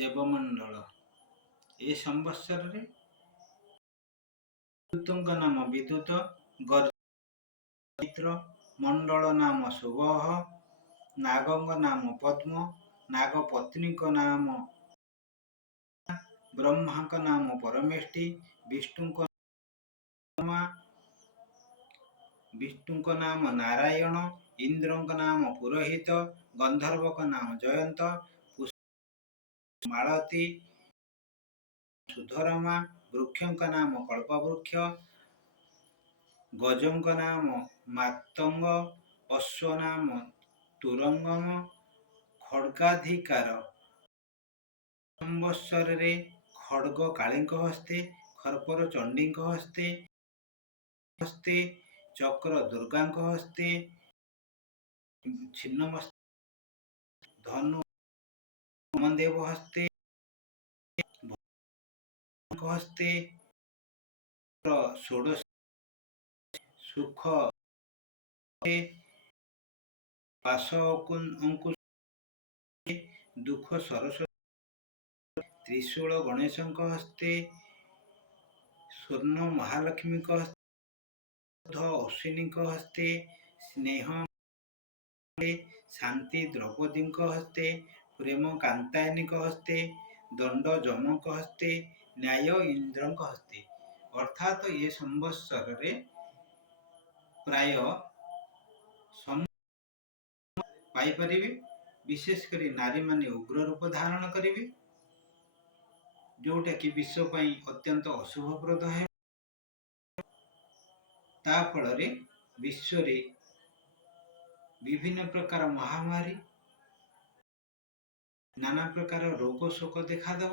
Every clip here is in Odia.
ଦେବମଣ୍ଡଳ। ଏ ସମ୍ବତ୍ସରରେ ବିଦ୍ୟୁତଙ୍କ ନାମ ବିଦ୍ୟୁତ, ଗର୍ଜିତ୍ର, ମଣ୍ଡଳ ନାମ ସୁବହ, ନାଗଙ୍କ ନାମ ପଦ୍ମ, ନାଗ ପତ୍ନୀଙ୍କ ନାମ ବ୍ରହ୍ମାଙ୍କ ନାମ ପରମେଷ୍ଟି, ବିଷ୍ଣୁଙ୍କ ନାମ ନାରାୟଣ, ଇନ୍ଦ୍ରଙ୍କ ନାମ ପୁରୋହିତ, ଗନ୍ଧର୍ବଙ୍କ ନାମ ଜୟନ୍ତ, ମାଳତୀ, ସୁଧର୍ମା, ବୃକ୍ଷଙ୍କ ନାମ କଳ୍ପବୃକ୍ଷ, ଗଜଙ୍କ ନାମ ମାତଙ୍ଗ, ଅଶ୍ୱ ନାମ ତୁରଙ୍ଗମ, ଖଡ୍ଗାଧିକାର। ସମ୍ବତ୍ସରରେ ଖଡ୍ଗ କାଳୀଙ୍କ ହସ୍ତେ, ଖର୍ପର ଚଣ୍ଡୀଙ୍କ ହସ୍ତେ, ଚକ୍ର ଦୁର୍ଗାଙ୍କ ହସ୍ତେ, ଧନୁ ମହାଦେବ ହସ୍ତେ, ହସ୍ତେ, ଷୋଡଶ ସୁଖ ପାଶ ଅଙ୍କୁଶ, ଦୁଃଖ ସରସ୍ୱତୀ, ତ୍ରିଶୂଳ ଗଣେଶଙ୍କ ହସ୍ତେ, ସ୍ୱର୍ଣ୍ଣ ମହାଲକ୍ଷ୍ମୀଙ୍କ ହସ୍ତେ, ଅଶ୍ୱିନୀଙ୍କ ହସ୍ତେ, ସ୍ନେହ ଶାନ୍ତି ଦ୍ରୌପଦୀଙ୍କ ହସ୍ତେ, ପ୍ରେମ କାତ୍ୟାୟନୀଙ୍କ ହସ୍ତେ, ଦଣ୍ଡ ଯମଙ୍କ ହସ୍ତେ, ନ୍ୟାୟ ଇନ୍ଦ୍ରଙ୍କ ହସ୍ତେ। ଅର୍ଥାତ୍ ଏ ସମ୍ବତ୍ସରରେ ପ୍ରାୟ ପାଇପାରିବେ। ବିଶେଷ କରି ନାରୀମାନେ ଉଗ୍ର ରୂପ ଧାରଣ କରିବେ, ଯେଉଁଟା କି ବିଶ୍ୱ ପାଇଁ ଅତ୍ୟନ୍ତ ଅଶୁଭପ୍ରଦ ହେବ। ତା ଫଳରେ ବିଶ୍ୱରେ ବିଭିନ୍ନ ପ୍ରକାର ମହାମାରୀ, ନାନା ପ୍ରକାର ରୋଗ ଶୋକ ଦେଖାଦେବ।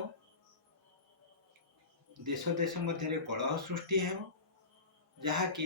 ଦେଶ ଦେଶ ମଧ୍ୟରେ କଳହ ସୃଷ୍ଟି ହେବ, ଯାହାକି